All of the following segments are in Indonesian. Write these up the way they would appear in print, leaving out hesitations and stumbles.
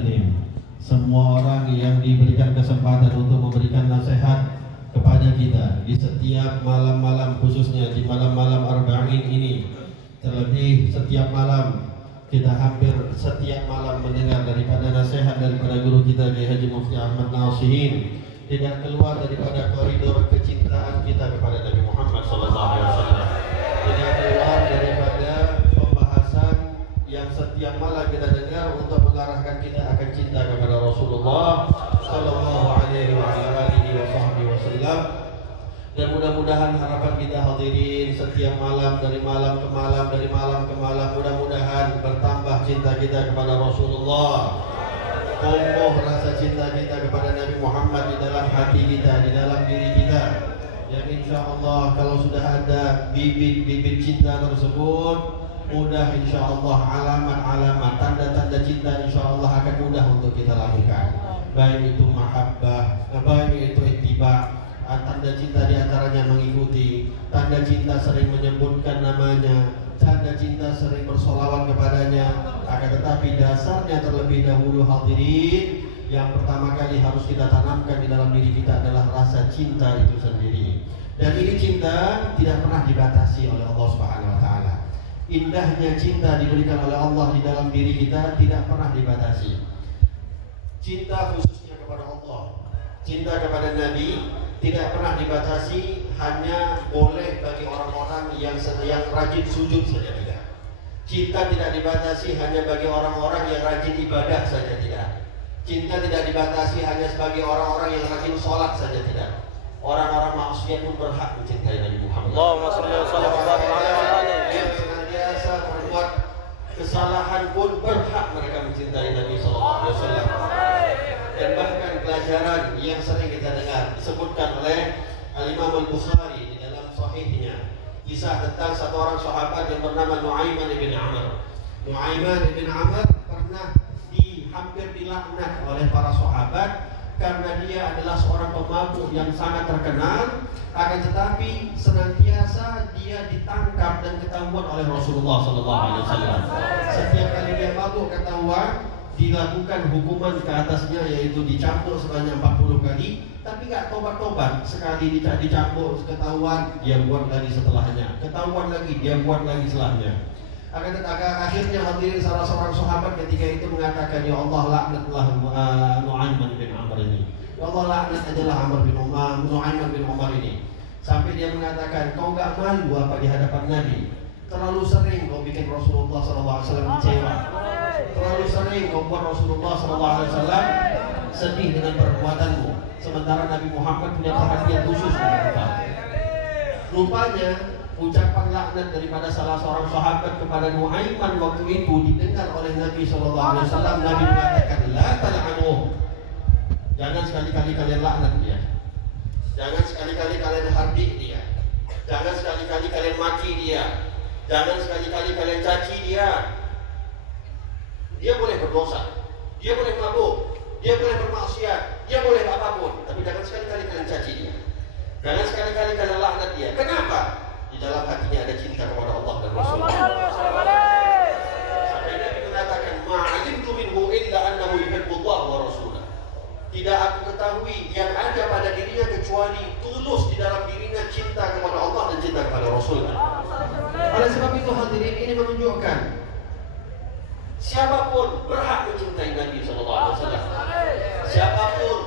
Muslim, semua orang yang diberikan kesempatan untuk memberikan nasihat kepada kita di setiap malam-malam, khususnya di malam-malam Arba'in ini. Terlebih setiap malam, kita hampir setiap malam mendengar daripada nasihat daripada guru kita Kiai Haji Mufti Ahmad Nasihin, tidak keluar daripada koridor kecintaan kita kepada Nabi Muhammad SAW. Tidak keluar daripada pembahasan yang setiap malam kita dengar untuk mengarahkan kita akan cinta kepada Rasulullah Sallallahu Alaihi Wasallam. Dan mudah-mudahan harapan kita hadirin setiap malam, dari malam ke malam, dari malam ke malam, mudah-mudahan bertambah cinta kita kepada Rasulullah, tumbuh rasa cinta kita kepada Nabi Muhammad di dalam hati kita, di dalam diri kita. Yang insya Allah kalau sudah ada bibit-bibit cinta tersebut, mudah insya Allah alamat-alamat, tanda-tanda cinta insya Allah akan mudah untuk kita lakukan. Baik itu mahabbah, baik itu ittiba. Tanda cinta diantaranya mengikuti, tanda cinta sering menyebutkan namanya, tanda cinta sering bersolawat kepadanya. Akan tetapi dasarnya terlebih dahulu hadirin, yang pertama kali harus kita tanamkan di dalam diri kita adalah rasa cinta itu sendiri. Dan ini cinta tidak pernah dibatasi oleh Allah Subhanahu wa taala. Indahnya cinta diberikan oleh Allah di dalam diri kita tidak pernah dibatasi. Cinta khususnya kepada Allah, cinta kepada Nabi tidak pernah dibatasi, hanya boleh bagi orang-orang yang rajin sujud saja tidak. Cinta tidak dibatasi hanya bagi orang-orang yang rajin ibadah saja tidak. Cinta tidak dibatasi hanya sebagai orang-orang yang rajin sholat saja tidak. Orang-orang maksiat pun berhak mencintai Nabi Muhammad. Allahumma shalli wa sallim yang senantiasa berbuat kesalahan pun berhak mereka mencintai Nabi Sallallahu Alaihi Wasallam. Dan bahkan pelajaran yang sering kita dengar disebutkan oleh Al-Imam Al-Bukhari di dalam sahihnya, kisah tentang satu orang sahabat yang bernama Nu'aiman bin Amr. Nu'aiman bin Amr pernah hampir dilaknat oleh para sahabat karena dia adalah seorang pemabuk yang sangat terkenal. Akan tetapi senantiasa dia ditangkap dan ketahuan oleh Rasulullah SAW. Setiap kali dia mabuk ketahuan, dilakukan hukuman ke atasnya, yaitu dicampur sebanyak 40 kali, tapi nggak tobat-tobat. Sekali dicampur ketahuan, dia buat lagi setelahnya, ketahuan lagi, dia buat lagi setelahnya. Akhirnya hadirin salah seorang sahabat ketika itu mengatakan, ya Allah laknatlah Nu'aiman bin Amr ini, ya Allah laknat ajalah Nu'aiman bin Umar ini. Sampai dia mengatakan, kau nggak malu apa di hadapan Nabi? Terlalu sering kau bikin Rasulullah SAW kecewa. Terlalu sering kau buat Rasulullah SAW sedih dengan perbuatanmu, sementara Nabi Muhammad punya perhatian khusus dengan kau. Rupanya ucapan laknat daripada salah seorang sahabat kepada Nu'aiman waktu itu didengar oleh Nabi SAW. Nabi mengatakan, la tal'anuh, jangan sekali-kali kalian laknat dia, jangan sekali-kali kalian hardik dia, jangan sekali-kali kalian maki dia, jangan sekali-kali kalian caci dia. Dia boleh berdosa, dia boleh mabuk, dia boleh bermaksiat, dia boleh apapun, tapi jangan sekali-kali kalian caci dia, jangan sekali-kali kalian laknat dia. Kenapa? Di dalam hatinya ada cinta kepada Allah dan Rasulullah. Sampai Nabi mengatakan, ma'alimtu minhu illa annahu yuhibbullah wa rasulah. Tidak aku ketahui yang ada pada dirinya kecuali tulus di dalam dirinya cinta kepada Allah dan cinta kepada Rasulullah. Oleh sebab itu hadirin, ini menunjukkan siapapun berhak mencintai Nabi SAW. Siapapun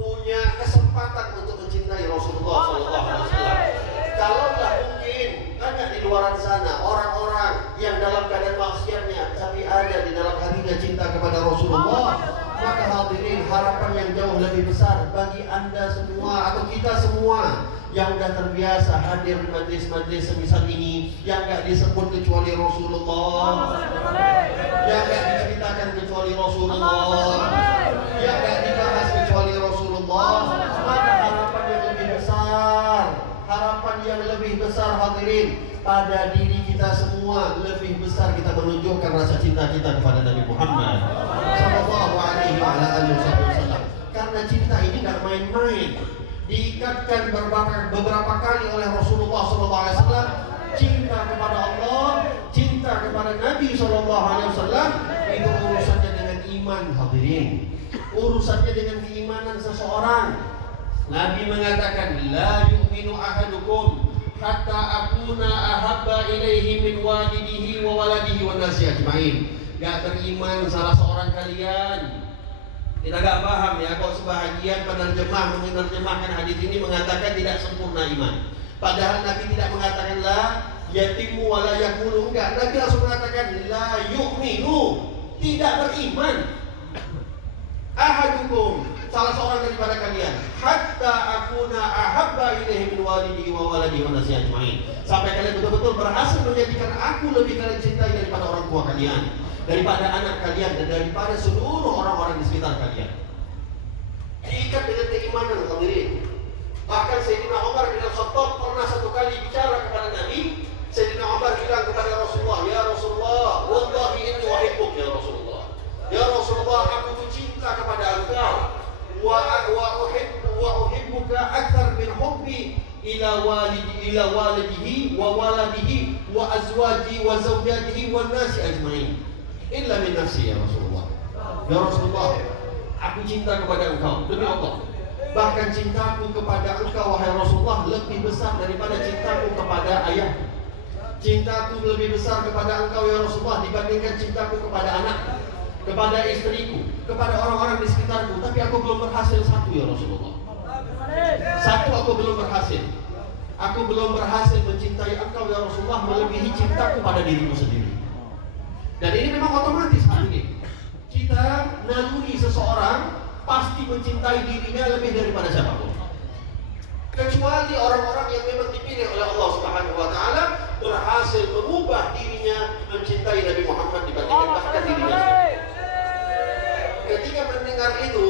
punya kesempatan untuk mencintai Rasulullah SAW. Kalaulah mungkin banyak di luar sana orang-orang yang dalam keadaan maksiatnya tapi ada di dalam hatinya cinta kepada Rasulullah, maka hadirin, harapan yang jauh lebih besar bagi anda semua atau kita semua yang sudah terbiasa hadir di majlis-majlis semisal ini, yang gak disebut kecuali Rasulullah, yang gak diceritakan kecuali Rasulullah, yang gak dibahas kecuali Rasulullah, maka harapan yang lebih besar, harapan yang lebih besar hadirin, pada diri kita semua lebih besar kita menunjukkan rasa cinta kita kepada Nabi Muhammad Sallallahu Alaihi Wasallam. Karena cinta ini gak main-main, diikatkan beberapa kali oleh Rasulullah Sallallahu Alaihi Wasallam. Cinta kepada Allah, cinta kepada Nabi Sallallahu Alaihi Wasallam, itu urusannya dengan iman. iman hadirin. Urusannya dengan keimanan seseorang. Nabi mengatakan, la yu'minu ahadukum hatta akuna ahabba ilaihi min walidihi wa waladihi wa nasi ajmain. Gak beriman salah seorang kalian. Kita gak paham ya, kalau sebahagian penerjemah menerjemahkan hadis ini mengatakan tidak sempurna iman. Padahal Nabi tidak mengatakan la yatimu wa la yakmulu, enggak. Nabi langsung mengatakan la yu'minu, tidak beriman ahadukum, salah seorang daripada kalian, hatta akuna ahabba ilaihi min walidihi wa waladihi wa nasi ajmain, sampai kalian betul-betul berhasil menjadikan aku lebih kalian cintai daripada orang tua kalian, daripada anak kalian, dan daripada seluruh orang-orang di sekitar kalian. Diikat dengan keimanan hadirin. Bahkan Sayyidina Umar bin Khattab pernah satu kali bicara kepada Nabi. Sayyidina Umar bilang kepada Rasulullah, ya Rasulullah, wallahi inni uhibbuk ya Rasulullah. Ya Rasulullah, aku tuh cinta kepada engkau. Wa uhibbuka akthar min hubbi ila walidihi wa waladihi wa azwaji wa zawjatihi wa nasi ajmain. Illa min nafsi ya Rasulullah. Ya Rasulullah, aku cinta kepada engkau demi Allah. Bahkan cintaku kepada engkau wahai Rasulullah lebih besar daripada cintaku kepada ayahku. Cintaku lebih besar kepada engkau ya Rasulullah dibandingkan cintaku kepada anak, kepada istriku, kepada orang-orang di sekitarku. Tapi aku belum berhasil satu ya Rasulullah. Satu aku belum berhasil. Aku belum berhasil mencintai engkau ya Rasulullah melebihi cintaku pada diriku sendiri. Dan ini memang otomatis ini. Kita naluri seseorang pasti mencintai dirinya lebih daripada siapapun. Kecuali orang-orang yang memang dipilih oleh Allah Subhanahu wa taala berhasil mengubah dirinya mencintai Nabi Muhammad dibandingkan bahkan dirinya sendiri. Ketika mendengar itu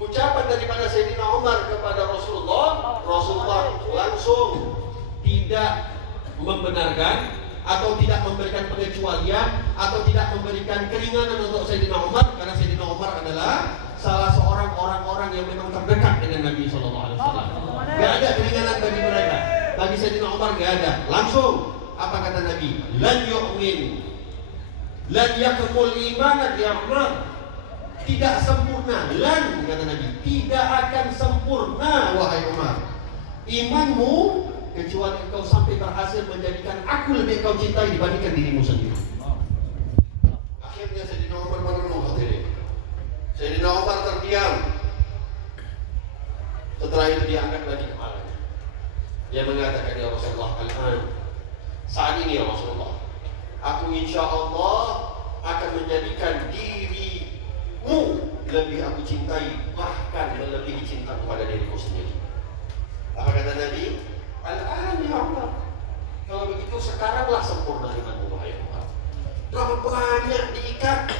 ucapan daripada Sayyidina Umar kepada Rasulullah, Rasulullah langsung tidak membenarkan atau tidak memberikan pengecualian atau tidak memberikan keringanan untuk Sayyidina Umar, karena Sayyidina Umar adalah salah seorang orang-orang yang memang terdekat dengan Nabi SAW. Gak ada keringanan bagi mereka. Bagi Sayyidina Umar gak ada. Langsung apa kata Nabi? Lan yu'min, lan yakmul imanan ya Umar. Tidak sempurna. Lan kata Nabi, tidak akan sempurna wahai Umar imanmu kecuali engkau sampai berhasil menjadikan aku lebih engkau cintai dibandingkan dirimu sendiri. Akhirnya Sayyidina Umar merenung hadirin. Sayyidina Umar terdiam. Setelah itu dia angkat lagi kepalanya. Dia mengatakan, ya Rasulullah, al-an, saat ini ya Rasulullah, aku insya Allah akan menjadikan dirimu lebih aku cintai, bahkan melebihi cinta kepada diriku sendiri. Apa kata Nabi? Al-an ya Allah, kalau begitu sekaranglah sempurna imanmu wahai Umar. Berapa banyak diikat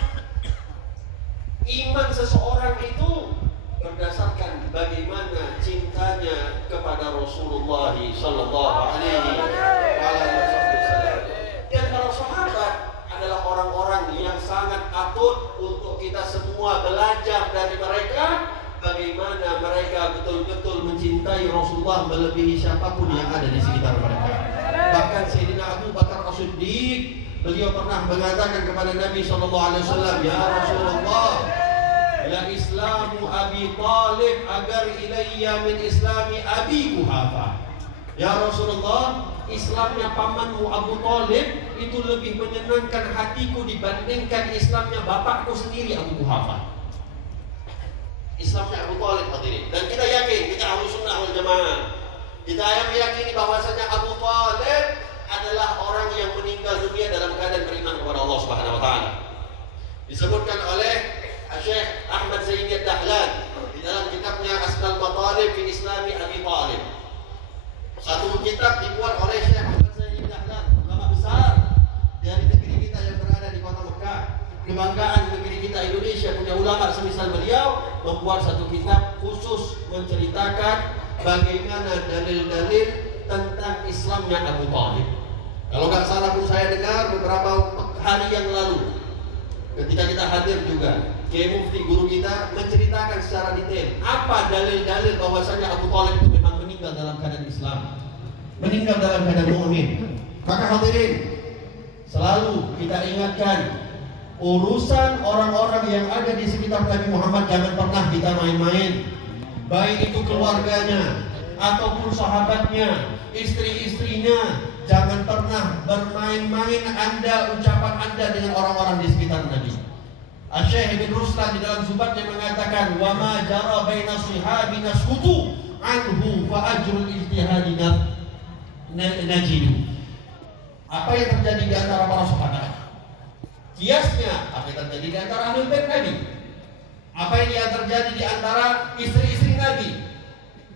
iman seseorang itu berdasarkan bagaimana cintanya kepada Rasulullah sallallahu alaihi wasallam. Dan para sahabat adalah orang-orang yang sangat patut untuk kita semua belajar dari mereka. Bagaimana mereka betul-betul mencintai Rasulullah melebihi siapapun yang ada di sekitar mereka. Bahkan Sayyidina Abu Bakar As-Siddiq, beliau pernah mengatakan kepada Nabi SAW, ya Rasulullah, la islamu Abi Talib agar ilayya min islami Abi Quhafa. Ya Rasulullah, Islamnya pamanmu Abu Talib itu lebih menyenangkan hatiku dibandingkan Islamnya bapakku sendiri Abu Quhafa. Islamnya Abu Talib hadirin. Dan kita yakin, kita Ahlus Sunnah wal Jamaah, kita meyakini bahwasanya Abu Talib adalah orang yang meninggal dunia dalam keadaan beriman kepada Allah Subhanahu wa taala. Disebutkan oleh Syekh Ahmad Zaini Ad-Dahlan di dalam kitabnya Asnal Matalib fi Islami Abi Talib. Satu kitab dibuat oleh Syekh Ahmad Zaini Ad-Dahlan, ulama besar dari negeri kita yang berada di kota Mekah. Kebanggaan negeri kita Indonesia punya ulama semisal beliau, membuat satu kitab khusus menceritakan bagaimana dalil-dalil tentang Islamnya Abu Talib. Kalau nggak salah pun saya dengar beberapa hari yang lalu, ketika kita hadir juga, Kiai Mufti guru kita menceritakan secara detail apa dalil-dalil bahwasanya Abu Talib itu memang meninggal dalam keadaan Islam, meninggal dalam keadaan mukmin. Maka hadirin, selalu kita ingatkan Urusan orang-orang yang ada di sekitar Nabi Muhammad jangan pernah kita main-main. Baik itu keluarganya ataupun sahabatnya, istri-istrinya, jangan pernah bermain-main Anda, ucapan Anda dengan orang-orang di sekitar Nabi. Asy-Syaikh Ibn Ruslan di dalam Zubatnya mengatakan, "Wa ma jara baina shihabi naskutu anhu fa ajrul ijtihadi najidu." Apa yang terjadi di antara para sahabat? Kiasnya apa yang terjadi di antara ahli bait Nabi? Apa yang terjadi di antara istri-istri Nabi?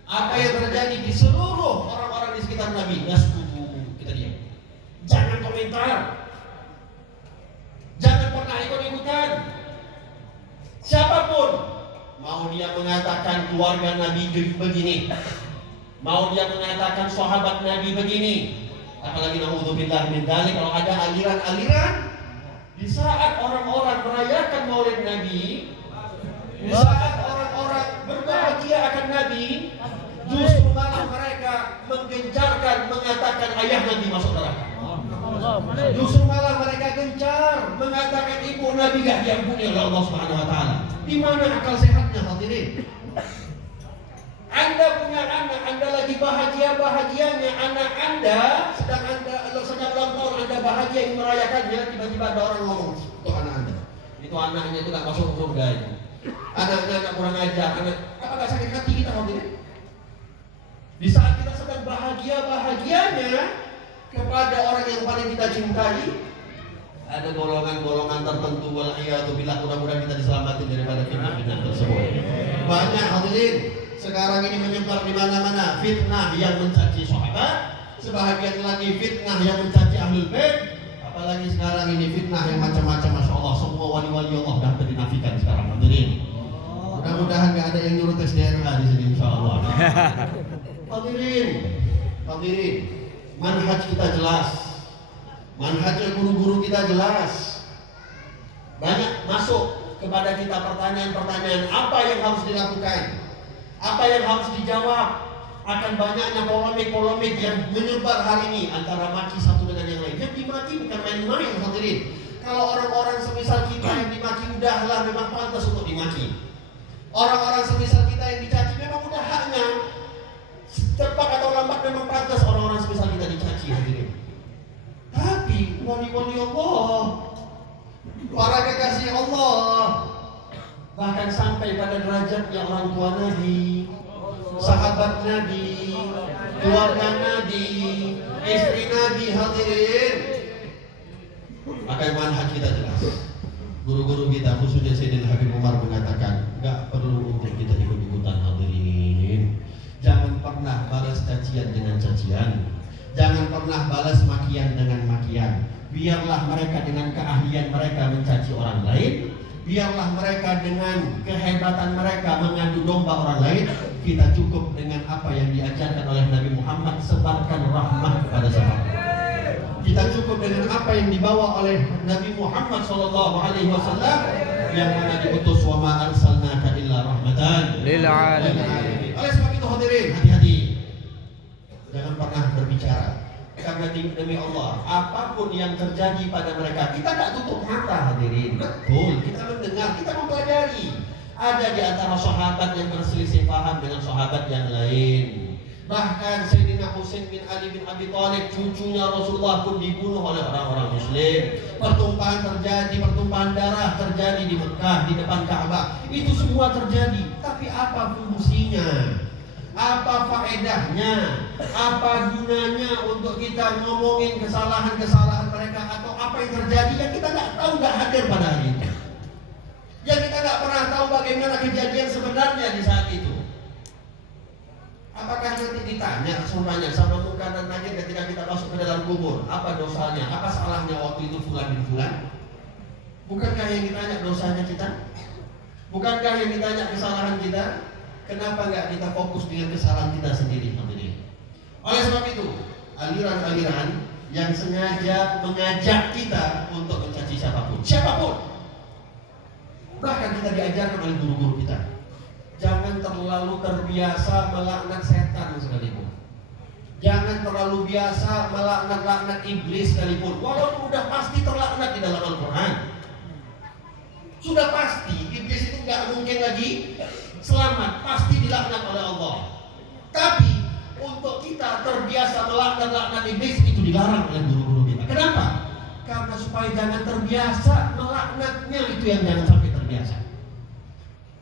Apa yang terjadi di seluruh orang-orang di sekitar Nabi? Naskutu, kita diam. Jangan komentar. Jangan pernah ikut-ikutan. Siapapun, mau dia mengatakan keluarga Nabi begini, mau dia mengatakan sahabat Nabi begini, apalagi naudzubillah min dzalik, kalau ada aliran-aliran di saat orang-orang merayakan Maulid Nabi, di saat orang-orang berbahagia akan Nabi, justru malah mereka menggencarkan mengatakan ayah Nabi masuk neraka. Justru malah mereka gencar mengatakan ibu Nabi gak diampuni oleh Allah Subhanahu wa taala. Di mana akal sehatnya hadirin? Anda punya anak, Anda lagi bahagia-bahagianya anak Anda, sedang ulang tahun Anda bahagia ingin merayakannya, tiba-tiba ada orang ngomong, itu anak Anda, itu anaknya itu gak masuk surga itu. Anaknya gak kurang ajar, apa gak sakit hati kita hadirin? Di saat kita sedang bahagia-bahagianya kepada orang yang paling kita cintai, ada golongan-golongan tertentu, wal'iyadzubillah, mudah-mudahan kita diselamatkan daripada fitnah-fitnah tersebut. Banyak hadirin sekarang ini menyebar di mana-mana fitnah yang mencaci sahabat, sebahagian lagi fitnah yang mencaci ahlul bait, apalagi sekarang ini fitnah yang macam-macam. Masya Allah, semua wali-wali Allah dah dinafikan sekarang hadirin. Mudah-mudahan gak ada yang nyuruh tes DNA di sini insya Allah. Hadirin, manhaj kita jelas, manhajnya guru-guru kita jelas. Banyak masuk kepada kita pertanyaan-pertanyaan apa yang harus dilakukan, apa yang harus dijawab. Akan banyaknya polemik-polemik yang menyebar hari ini antara maki satu dengan yang lain. Yang dimaki bukan main-main hadirin. Kalau orang-orang semisal kita yang dimaki udahlah memang pantas untuk dimaki. Orang-orang semisal kita yang dicaci memang udah haknya. Cepat atau lambat memang pantas orang-orang semisal kita dicaci hadirin. Tapi wali-wali Allah, para kekasih Allah, bahkan sampai pada derajatnya orang tua Nabi, sahabat Nabi, keluarga Nabi, istri Nabi hadirin. Maka manhaj kita jelas. Guru-guru kita khususnya Sayyidina Habib Umar mengatakan gak perlu untuk kita ikut-ikutan hadirin. Jangan pernah balas cacian dengan cacian, jangan pernah balas makian dengan makian. Biarlah mereka dengan keahlian mereka mencaci orang lain, biarlah mereka dengan kehebatan mereka mengadu domba orang lain. Kita cukup dengan apa yang diajarkan oleh Nabi Muhammad, sebarkan rahmah kepada sahabat. Kita cukup dengan apa yang dibawa oleh Nabi Muhammad SAW, yang mana diutus wa ma arsalnaka illa rahmatan lil alamin. Oleh sebab itu hadirin, hati-hati. Jangan pernah berbicara karena demi Allah, apapun yang terjadi pada mereka, kita tak tutup mata hadirin. Betul, kita mendengar, kita mempelajari. Ada di antara sahabat yang berselisih paham dengan sahabat yang lain. Bahkan Sayyidina Husain bin Ali bin Abi Thalib, cucunya Rasulullah pun dibunuh oleh orang-orang Muslim. Pertumpahan terjadi, pertumpahan darah terjadi di Mekah, di depan Ka'bah. Itu semua terjadi. Tapi apa fungsinya? Apa faedahnya? Apa gunanya untuk kita ngomongin kesalahan-kesalahan mereka atau apa yang terjadi yang kita nggak tahu, nggak hadir pada hari itu? Yang kita nggak pernah tahu bagaimana kejadian sebenarnya di saat itu. Apakah nanti ditanya semuanya sama Munkar dan Nakir ketika kita masuk ke dalam kubur? Apa dosanya? Apa salahnya waktu itu fulan bin fulan? Bukankah yang ditanya dosanya kita? Bukankah yang ditanya kesalahan kita? Kenapa nggak kita fokus dengan kesalahan kita sendiri? Oleh sebab itu, aliran-aliran yang sengaja mengajak kita untuk mencaci siapapun. Bahkan kita diajarkan oleh guru-guru kita, jangan terlalu terbiasa melaknat setan sekalipun. Jangan terlalu biasa melaknat-laknat iblis sekalipun, walaupun udah pasti terlaknat di dalam Al-Quran. Sudah pasti iblis itu nggak mungkin lagi selamat, pasti dilaknat oleh Allah. Tapi untuk kita terbiasa melaknat iblis itu dilarang oleh guru-guru kita. Kenapa? Karena supaya jangan terbiasa melaknatnya, itu yang jangan sampai terbiasa.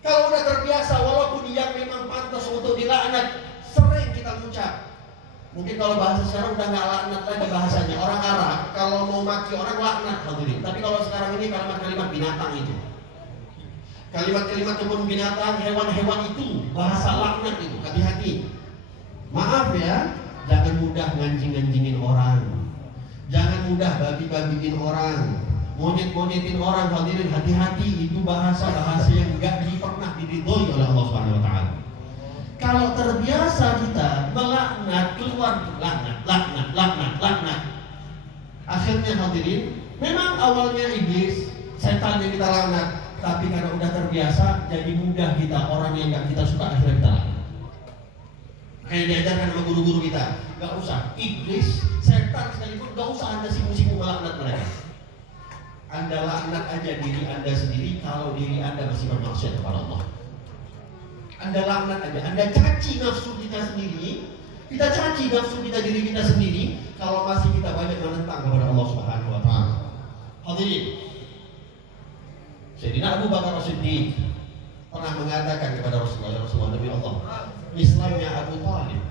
Kalau udah terbiasa, walaupun dia memang pantas untuk dilaknat, sering kita mengucap. Mungkin kalau bahasa sekarang udah nggak laknat lagi bahasanya. Orang Arab kalau mau maki orang laknat hadirin. Tapi kalau sekarang ini kalimat-kalimat binatang itu, kalimat-kalimat kebun binatang, hewan-hewan itu, bahasa laknat itu, hati-hati. Maaf ya, jangan mudah nganjing-nganjingin orang, jangan mudah babi-babiin orang, monyet-monyetin orang, hadirin, hati-hati. Itu bahasa-bahasa yang nggak pernah diridhoi oleh Allah Subhanahu Wa Taala. Kalau terbiasa kita melaknat, keluar laknat, akhirnya hadirin, memang awalnya iblis, setan yang kita laknat, tapi karena udah terbiasa, jadi mudah kita, orang yang nggak kita suka akhirnya kita laknat. Kayak diajarkan sama guru-guru kita, nggak usah iblis, setan sekalipun nggak usah anda sibuk-sibuk melaknat mereka. Anda laknat aja diri anda sendiri kalau diri anda masih bermaksiat kepada Allah. Anda laknat aja, Anda caci nafsu kita sendiri, kita caci nafsu kita, diri kita sendiri, kalau masih kita banyak menentang kepada Allah Subhanahu Wa Taala. Hadirin, Sayyidina Abu Bakar As-Siddiq pernah mengatakan kepada Rasulullah Nabi Allah, Islamnya Abu Thalib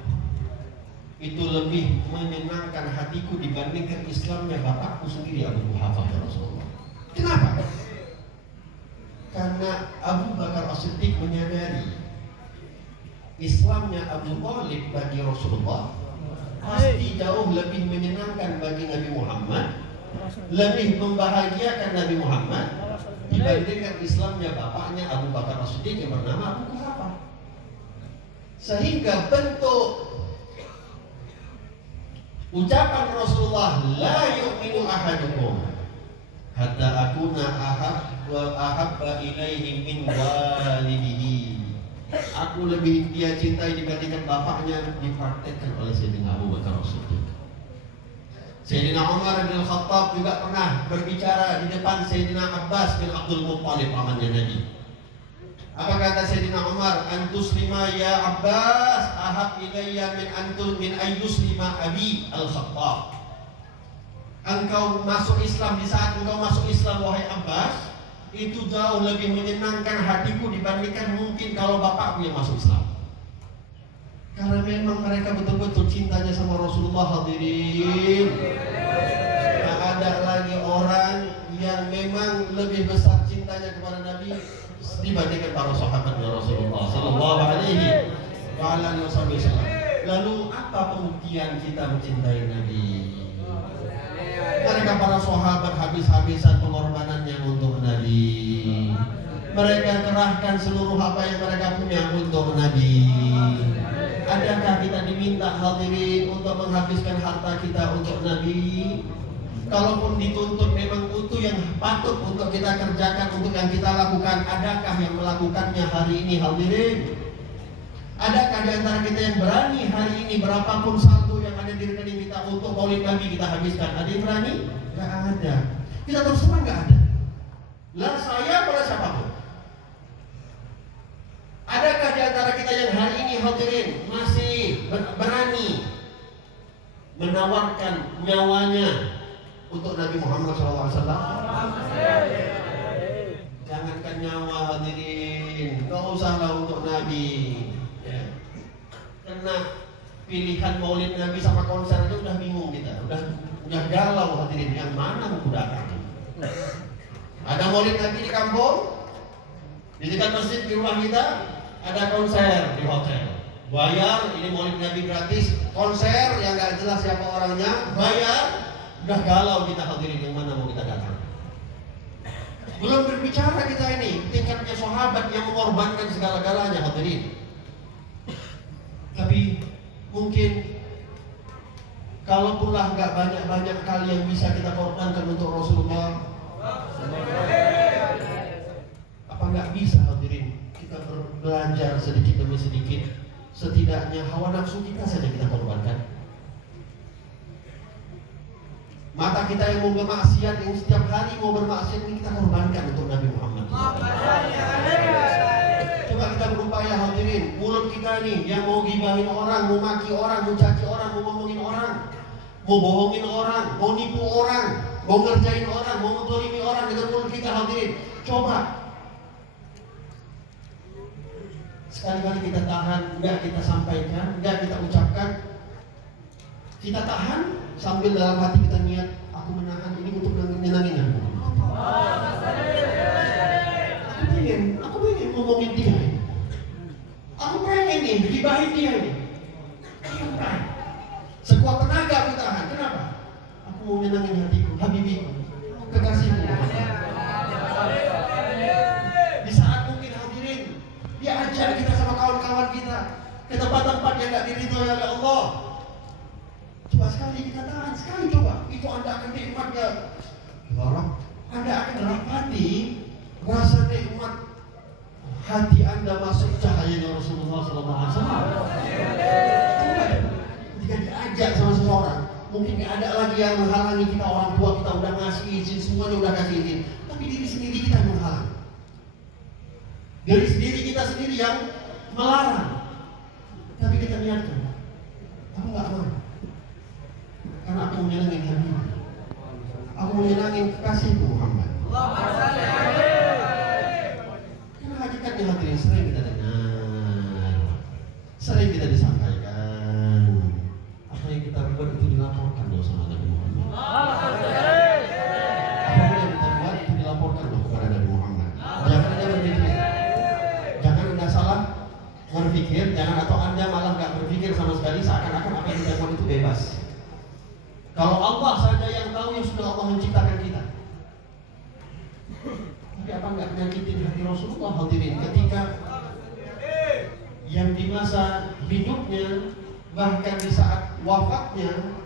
itu lebih menyenangkan hatiku dibandingkan Islamnya bapakku sendiri Abu Quhafah, ya Rasulullah. Kenapa? Karena Abu Bakar As-Siddiq menyadari Islamnya Abu Thalib bagi Rasulullah pasti jauh lebih menyenangkan bagi Nabi Muhammad, lebih membahagiakan Nabi Muhammad dibandingkan Islamnya bapaknya Abu Bakar As-Siddiq yang bernama Abu Quhafah. Sehingga bentuk ucapan Rasulullah, la yu'minu ahadukum hatta akuna ahabba ilaihi min walidihi. Aku lebih dia cintai dibandingkan bapaknya, dipraktekkan oleh Sayyidina Abu Bakar As-Siddiq. Sayyidina Umar bin Khattab juga pernah berbicara di depan Sayyidina Abbas bin Abdul Muttalib, pamannya Nabi. Apa kata Sayyidina Umar? Antuslima ya Abbas ahab ilayya min ayyuslima abi al-Khattab. Engkau masuk Islam, di saat engkau masuk Islam wahai Abbas, itu jauh lebih menyenangkan hatiku dibandingkan mungkin kalau bapakku yang masuk Islam. Karena memang mereka betul-betul cintanya sama Rasulullah, hadirin. Tak ada lagi orang yang memang lebih besar cintanya kepada Nabi dibandingkan para sahabatnya Rasulullah Sallallahu Alaihi Wasallam. Lalu apa pembuktian kita mencintai Nabi? Mereka para sahabat habis-habisan pengorbanannya untuk Nabi. Mereka kerahkan seluruh apa yang mereka punya untuk Nabi. Adakah kita diminta hadirin untuk menghabiskan harta kita untuk Nabi? Kalaupun dituntut memang itu yang patut untuk kita kerjakan, untuk yang kita lakukan, adakah yang melakukannya hari ini hadirin? Adakah di antara kita yang berani hari ini berapapun saldo yang ada di rekening kita untuk maulid Nabi kita habiskan? Ada yang berani? Gak ada. Kita terus terang gak ada. Lah saya pada siapapun. Adakah di antara kita yang hari ini hadirin masih berani menawarkan nyawanya untuk Nabi Muhammad SAW? Jangankan nyawa hadirin, gak usahlah untuk Nabi. Karena pilihan maulid Nabi sama konser itu udah bingung kita, udah galau hadirin, yang mana mau datang. Ada maulid Nabi di kampung, di dekat masjid di rumah kita, ada konser di hotel. Bayar, ini maulid Nabi gratis, konser yang gak jelas siapa orangnya, bayar, udah galau kita hadirin, yang mana mau kita datang. Belum berbicara kita ini tingkatnya sahabat yang mengorbankan segala-galanya hadirin. Tapi mungkin kalaupunlah nggak banyak-banyak kali yang bisa kita korbankan untuk Rasulullah, apa nggak bisa hadirin kita belajar sedikit demi sedikit, setidaknya hawa nafsu kita saja kita korbankan. Mata kita yang mau bermaksiat, yang setiap hari mau bermaksiat, ini kita korbankan untuk Nabi Muhammad. Coba kita berupaya hadirin. Mulut kita nih yang mau gibahin orang, mau maki orang, mau caci orang, mau ngomongin orang, mau bohongin orang, mau nipu orang, mau ngerjain orang, mau menzalimi orang dengan mulut kita hadirin. Coba sekali-kali kita tahan, enggak kita sampaikan, enggak kita ucapkan. Kita tahan sambil dalam hati kita niat, aku menahan ini untuk menyenangin aku. Aku pengen ngomongin dia ini. Aku pengen nih gibahin dia ini. Sekuat tenaga aku tahan. Kenapa? Aku mau menyenangin hatiku, habibiku, kekasihku. Di saat mungkin hadirin, dia ajak kita sama kawan-kawan kita ke tempat-tempat yang gak diridhoi oleh Allah. Coba sekali kita tahan, sekali coba. Itu Anda akan nikmatnya. Anda akan dapati rasa nikmat hati Anda masuk cahaya Rasulullah SAW. Ketika diajak sama seseorang, mungkin gak ada lagi yang menghalangi kita. Orang tua kita udah ngasih izin, semuanya udah kasih izin, tapi diri sendiri kita yang menghalang. Dari sendiri kita sendiri yang melarang. Tapi kita niatkan, aku gak mau. Karena aku menyenangin Habib, aku menyenangin kekasihku Muhammad. Karena hakikatnya hadirin sering kita dengar, sering kita disampaikan, apa yang kita buat itu dilaporkan loh sama Nabi Muhammad. Apa yang kita buat itu dilaporkan loh kepada Nabi Muhammad. Jangan Anda berpikir, jangan Anda salah berpikir, jangan atau Anda malah gak berpikir sama sekali seakan-akan apa yang kita buat itu bebas. Kalau Allah saja yang tahu, yang sudah Allah menciptakan kita. Tapi apa enggak nyakitin hati Rasulullah hadirin ketika yang di masa hidupnya, bahkan di saat wafatnya,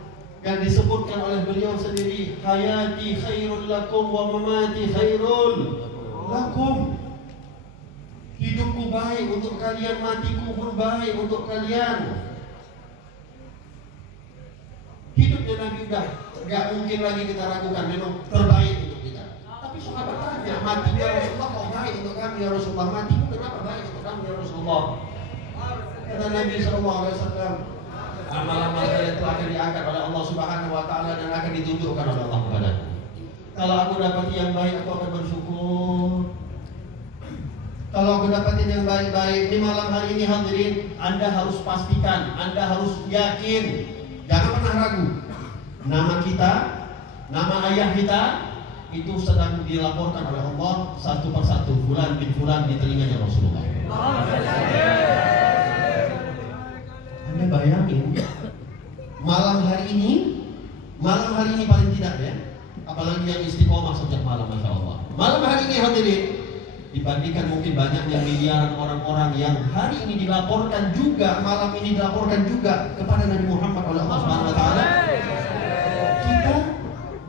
yang disebutkan oleh beliau sendiri, hayati khairul lakum wa mamati khairul lakum. Hidupku baik untuk kalian, matiku pun baik untuk kalian. Hidupnya Nabi udah gak mungkin lagi kita ragukan, memang terbaik untuk kita. Tapi sahabat tanya, matinya Rasulullah kok baik untuk kami ya Rasulullah? Matimu kenapa baik untuk kami ya Rasulullah? Kata Nabi SAW, amal-amal kalian telah akan diangkat oleh Allah Subhanahu Wa Taala dan akan ditunjukkan oleh Allah kepadaku. Kalau aku dapat yang baik, aku akan bersyukur. Kalau aku dapatin yang baik-baik di malam hari ini hadirin, Anda harus pastikan, Anda harus yakin. Jangan pernah ragu. Nama kita, nama ayah kita itu sedang dilaporkan oleh Allah satu persatu, fulan bin fulan di telinganya Rasulullah. Anda bayangin malam hari ini paling tidak ya, apalagi yang istiqomah sejak malam, masya Allah. Malam hari ini hadirin, dibandingkan mungkin banyaknya miliaran orang-orang yang hari ini dilaporkan juga, malam ini dilaporkan juga kepada Nabi Muhammad oleh Allah Subhanahu Wa Taala. Kita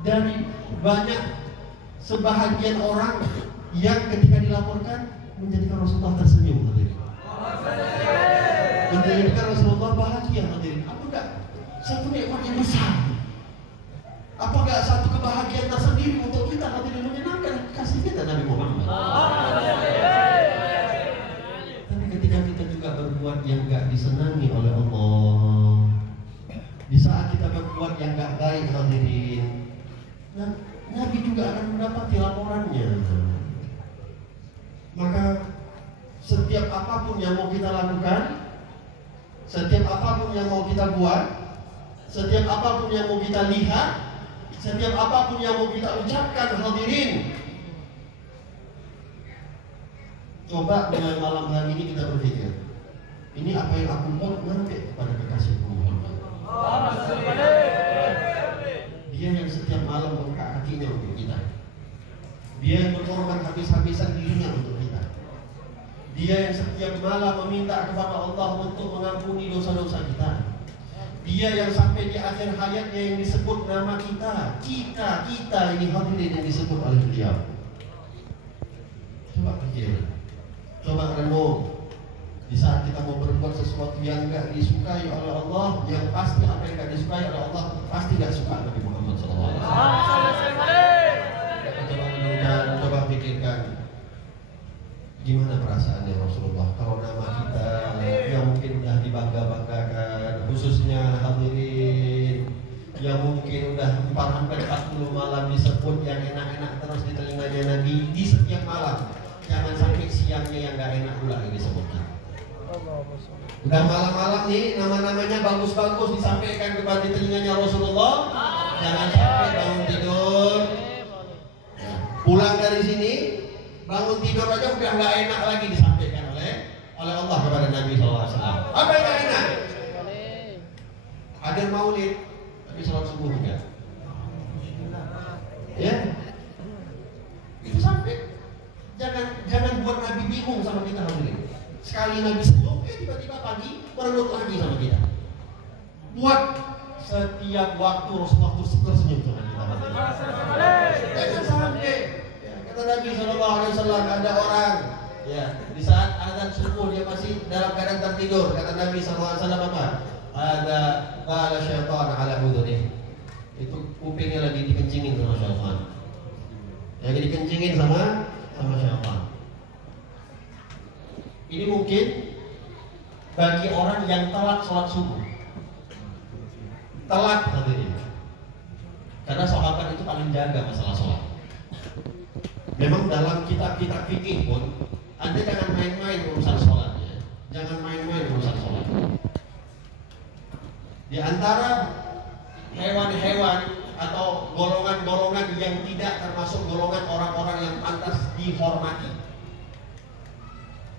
dari banyak sebahagian orang yang ketika dilaporkan menjadikan Rasulullah tersenyum hadirin, menjadikan Rasulullah bahagia hadirin. Apa enggak satu nikmat yang besar? Apa enggak satu kebahagiaan tersendiri untuk kita hadirin, menyenangkan kasih kita Nabi Muhammad? Tapi ketika kita juga berbuat yang enggak disenangi oleh Allah, di saat kita berbuat yang enggak baik hadirin, Nabi juga akan mendapati laporannya. Maka setiap apapun yang mau kita lakukan, setiap apapun yang mau kita buat, setiap apapun yang mau kita lihat, setiap apapun yang mau kita ucapkan hadirin, coba dengan malam hari ini kita berpikir, ini apa yang aku buat nyampe kepada kekasihku Muhammad. Dia yang setiap malam membuka hatinya untuk kita. Dia yang berkorban habis-habisan dirinya untuk kita. Dia yang setiap malam meminta kepada Allah untuk mengampuni dosa-dosa kita. Dia yang sampai di akhir hayatnya yang disebut nama kita ini hadirin yang disebut oleh beliau. Coba pikir, coba renung. Di saat kita mau berbuat sesuatu yang nggak disukai oleh Allah, yang pasti apa yang nggak disukai oleh Allah pasti nggak suka Nabi Muhammad SAW. Coba pikirkan gimana perasaannya Rasulullah kalau nama kita yang mungkin udah dibangga-banggakan, khususnya hadirin yang mungkin udah 40 malam disebut yang enak-enak terus di telinganya Nabi di setiap malam. Jangan sampai siangnya yang gak enak pula yang disebutkan. Udah malam-malam nih nama-namanya bagus-bagus disampaikan kepada telinganya Rasulullah. Jangan sampai bangun tidur, pulang dari sini, bangun tidur aja udah gak enak lagi disampaikan oleh Allah kepada Nabi SAW. Apa yang gak enak? Ada maulid tapi sholat subuh enggak? Ya, itu sampai. Jangan buat Nabi bingung sama kita hadirin. Sekali Nabi senyum, tiba-tiba pagi merenung lagi sama kita. Buat setiap waktu Rasulullah tersenyum sama kita hadirin. Jangan sampai. Kata Nabi SAW, ada orang ya di saat azan subuh dia masih dalam keadaan tertidur. Kata Nabi SAW apa? Ada bala syaitan ala udhunih. Itu kupingnya lagi dikencingin sama syaitan. Lagi dikencingin sama syaitan. Ini mungkin bagi orang yang telat sholat subuh. Telat hadirin. Karena sahabat itu paling jaga masalah sholat. Memang dalam kitab-kitab fikih pun Anda jangan main-main urusan sholatnya. Jangan main-main urusan sholat. Di antara hewan-hewan atau golongan-golongan yang tidak termasuk golongan orang-orang yang pantas dihormati.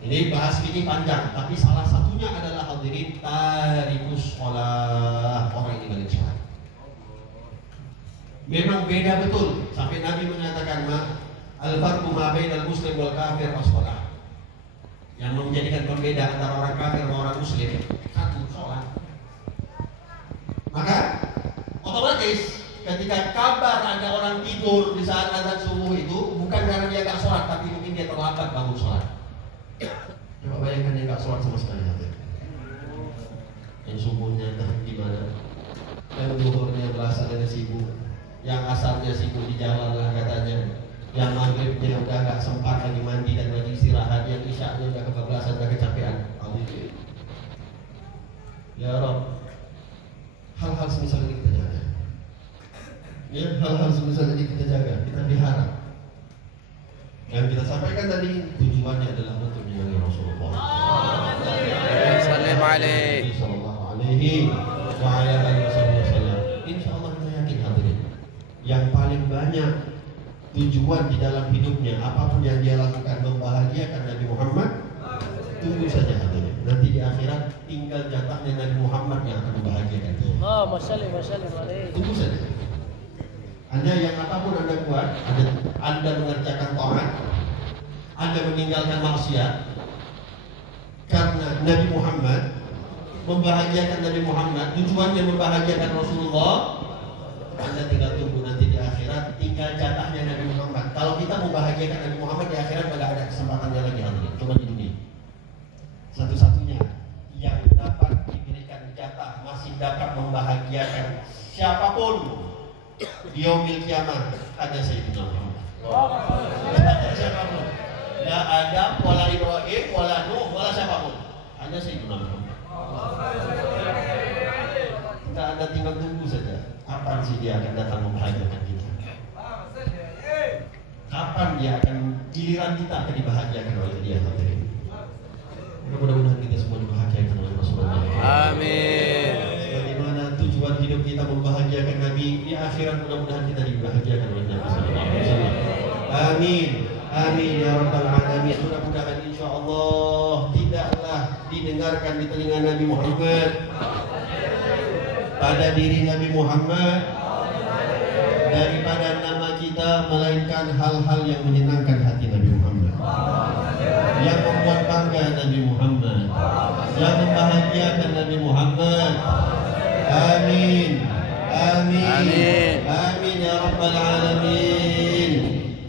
Ini bahas ini panjang, tapi salah satunya adalah hadirin tarikus sholat, orang yang balik sholat. Memang beda betul, sampai Nabi menyatakan al-farqu ma bainal muslim wal kafir as-shalah. Yang menjadikan pembeda antara orang kafir dan orang muslim satu sholat. Maka otomatis ketika kabar ada orang tidur di saat azan subuh itu bukan karena dia gak sholat, tapi mungkin dia terlambat bangun sholat. Coba bayangkan dia gak sholat sama sekali hati. Yang subuhnya entah di mana, yang duhurnya berasal dari sibuk, yang asalnya sibuk di jalan lah katanya, yang maghribnya udah gak sempat lagi mandi dan lagi istirahat, yang isyaknya udah kebablasan, udah kecapean. Ya Rabb, hal-hal semisal ini kita jaga. Ya, hal-hal semisal ini kita jaga, kita pelihara. Yang kita sampaikan tadi tujuannya adalah untuk menyenangi Rasulullah. Sallallahu alaihi wa ala alihi wasallam. Insyaallah kita yakin hadirin. Yang paling banyak tujuan di dalam hidupnya apapun yang dia lakukan membahagiakan Nabi Muhammad, tunggu saja hadirin. Nanti di akhirat tinggal jatahnya Nabi Muhammad yang akan membahagiakan dia. Tunggu saja. Anda yang apapun Anda buat, Anda mengerjakan taat, Anda meninggalkan maksiat, karena Nabi Muhammad membahagiakan Nabi Muhammad, tujuannya membahagiakan Rasulullah. Anda tinggal tunggu nanti di akhirat, tinggal jatahnya Nabi Muhammad. Kalau kita membahagiakan Nabi Muhammad di akhirat, tidak ada kesempatannya lagi hadirin. Cuma di dunia. Satu-satunya yang dapat diberikan jatah masih dapat membahagiakan siapapun di yaumil kiamah ada Sayyidina Muhammad. Siapapun. Tidak ada wala Ibrahim, wala Nuh, wala siapapun. Ada Sayyidina Muhammad. Kita ada tinggal tunggu saja. Kapan sih dia akan datang membahagiakan kita? Kapan dia akan giliran kita akan dibahagiakan oleh dia hadirin? Mudah-mudahan kita semua dibahagiakan oleh Rasulullah. Amin. Bagaimana tujuan hidup kita membahagiakan Nabi di akhirat, mudah-mudahan kita dibahagiakan oleh Nabi sallallahu alaihi wasallam. Amin. Amin ya rabbal alamin. Mudah-mudahan insyaallah tidaklah didengarkan di telinga Nabi Muhammad, pada diri Nabi Muhammad, daripada nama kita, melainkan hal-hal yang menyenangkan hati Nabi Muhammad, yang membuat bangga Nabi Muhammad, yang membahagiakan Nabi Muhammad. Amin. Amin. Amin. Amin ya rabbal alamin.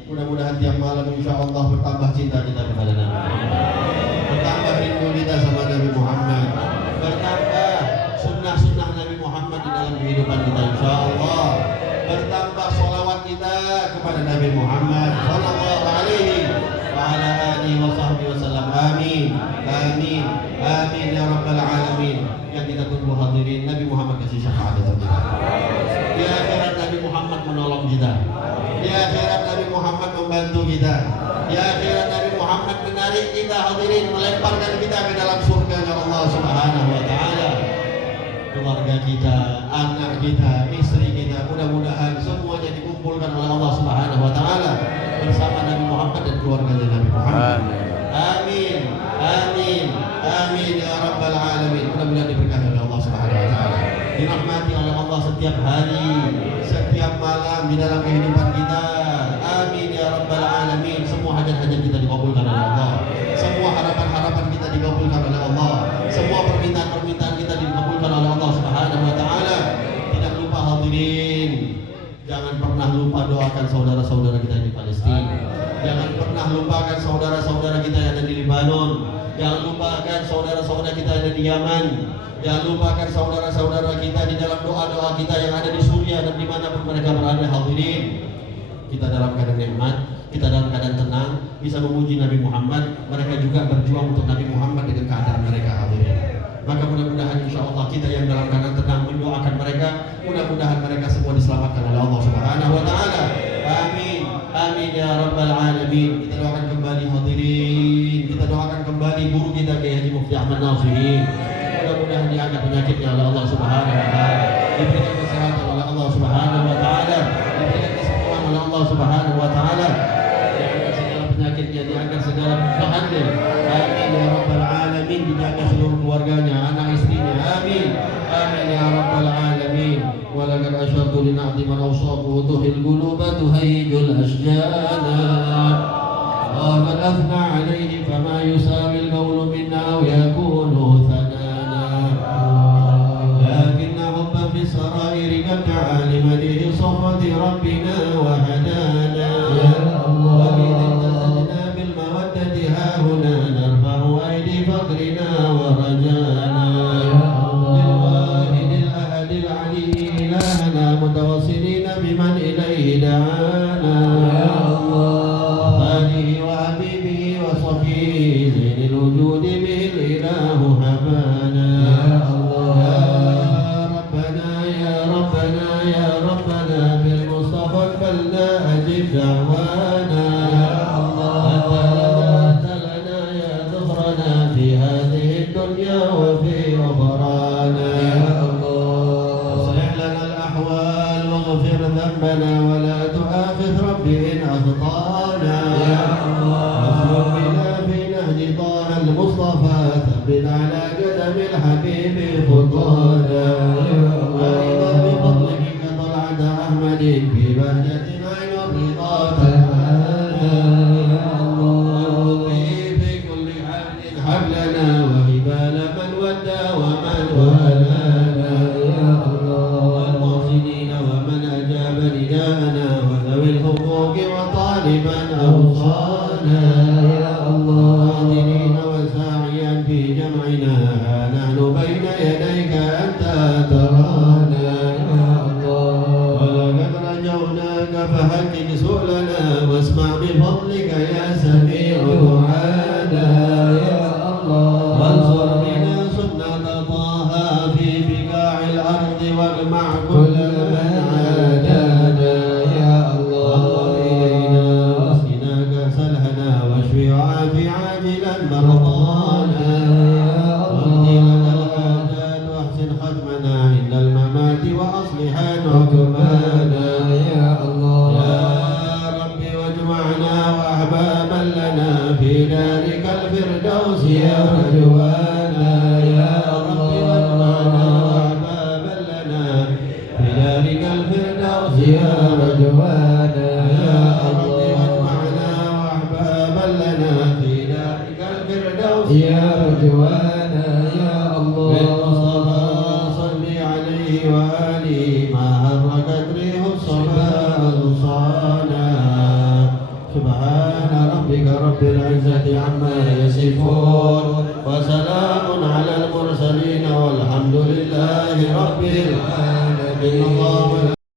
Mudah-mudahan tiap malam insyaallah bertambah cinta kita kepada Nabi Muhammad, bertambah rindu kita sama insyaallah bertambah sholawat kita kepada Nabi Muhammad sallallahu alaihi wa ala alihi wa sahbihi wasallam. Amin amin amin ya rabbal alamin. Yang kita tunggu hadirin, Nabi Muhammad kasih syafaat untuk kita. Di akhirat Nabi Muhammad menolong kita. Di akhirat Nabi Muhammad membantu kita. Di akhirat Nabi Muhammad menarik kita hadirin, melemparkan kita ke dalam surga Allah Subhanahu wa taala. Keluarga kita, anak kita, istri kita, mudah-mudahan semuanya dikumpulkan oleh Allah Subhanahu wa taala bersama Nabi Muhammad dan keluarganya Nabi Muhammad. Amin. Amin. Amin ya rabbal alamin. Mudah-mudahan diberkahi oleh Allah Subhanahu wa taala. Dirahmati oleh Allah setiap hari, setiap malam di dalam kehidupan kita. Amin ya rabbal alamin. Semua hajat-hajat kita dikabulkan oleh Allah. Semua harapan-harapan kita dikabulkan oleh Allah. Semua permintaan-permintaan kita dikabulkan oleh Allah Subhanahu wa taala. Tidak lupa hadirin, jangan pernah lupa doakan saudara-saudara kita di Palestina. Jangan pernah lupakan saudara-saudara kita yang ada di Lebanon. Jangan lupakan saudara-saudara kita yang ada di Yaman. Jangan lupakan saudara-saudara kita di dalam doa-doa kita yang ada di Suriah dan dimanapun mereka berada hadirin. Kita dalam keadaan nikmat, kita dalam keadaan tenang, bisa memuji Nabi Muhammad. Mereka juga berjuang untuk Nabi Muhammad dengan keadaan mereka hadirin. Maka mudah-mudahan insya Allah kita yang dalam keadaan tenang mendoakan mereka, mudah-mudahan mereka semua diselamatkan oleh Allah Subhanahu wa taala. Amin. Amin ya rabbal alamin. Kita doakan kembali hadirin. Kita doakan kembali guru kita Kiai Haji Mufti Ahmad Nasihin. Mudah-mudahan diangkat penyakitnya oleh Allah Subhanahu wa taala. Diberikan kesehatan oleh Allah Subhanahu wa taala. Diberikan kesembuhan oleh Allah Subhanahu wa taala. Diangkat segala penyakitnya, diangkat segala kesusahannya. Amin ya rabbal alamin. Dijaga seluruh keluarganya, anak istrinya. Amin. Amin ya rabbal alamin. ولقد أشرت لنعت من أوصافه تحيي القلوب تهيج الأشجان وقد أثنى عليه فما يساوي القول منا أو يكون ثنانا لكن حبا في السرائر قد دعا لمديح صفوة ربنا وهدانا وإذ امتزجنا بالمودة ها هنا نرفع أيدي فقرنا ورجانا متوصلين بمن إليه دعانا يا الله آله وحبيبه وصفيه زين الوجود به الإله هبانا يا الله يا ربنا يا ربنا يا ربنا بالمصطفى اقبلنا أجب دعوانا يا الله أنت لنا يا ظهرنا في هذه الدنيا وفي أخرانا يا واغفر ذنبنا ولا تؤاخذ ربي إن أخطأنا يا الله واغفر بنا في نهج طه المصطفى ثبت على قدم الحبيب خطانا وإذا بفضلك كطلعة أحمد في بهجة عين الرضا تعالى يا الله في كل حال حبلنا وهبال من ودى ومن والانا يا الله نداءنا وذوي الحقوق وطالبا أوصانا يا الله قادرين وساعيا في جمعنا نحن بين يديك أنت ترانا يا الله ولقد رجوناك فهدك سؤلنا واسمع بفضلك يا سميع دعانا يا الله وانصر بنا سنة طه في بقاع الأرض واجمع كل من عادانا يا الله إلينا واسقنا كأس الهنا واشفي وعافي عاجلا مرضانا يا الله واهد لنا الحاجات واحسن ختمنا عند الممات وأصلح حكمنا يا الله يا ربي واجمعنا وأحبابا لنا في دارك الفردوس يا رجوانا يا ربي واجمعنا وأحبابا لنا في دارك الفردوس يا رجوانا يا ربي واجمعنا وأحبابا لنا في دارك الفردوس يا رجوانا يا الله بالمصطفى صل عليه وآله ما حركت ريح الصبا أغصانا سبحان ربك رب العزة عما يصفون وسلام على المرسلين والحمد لله رب العالمين.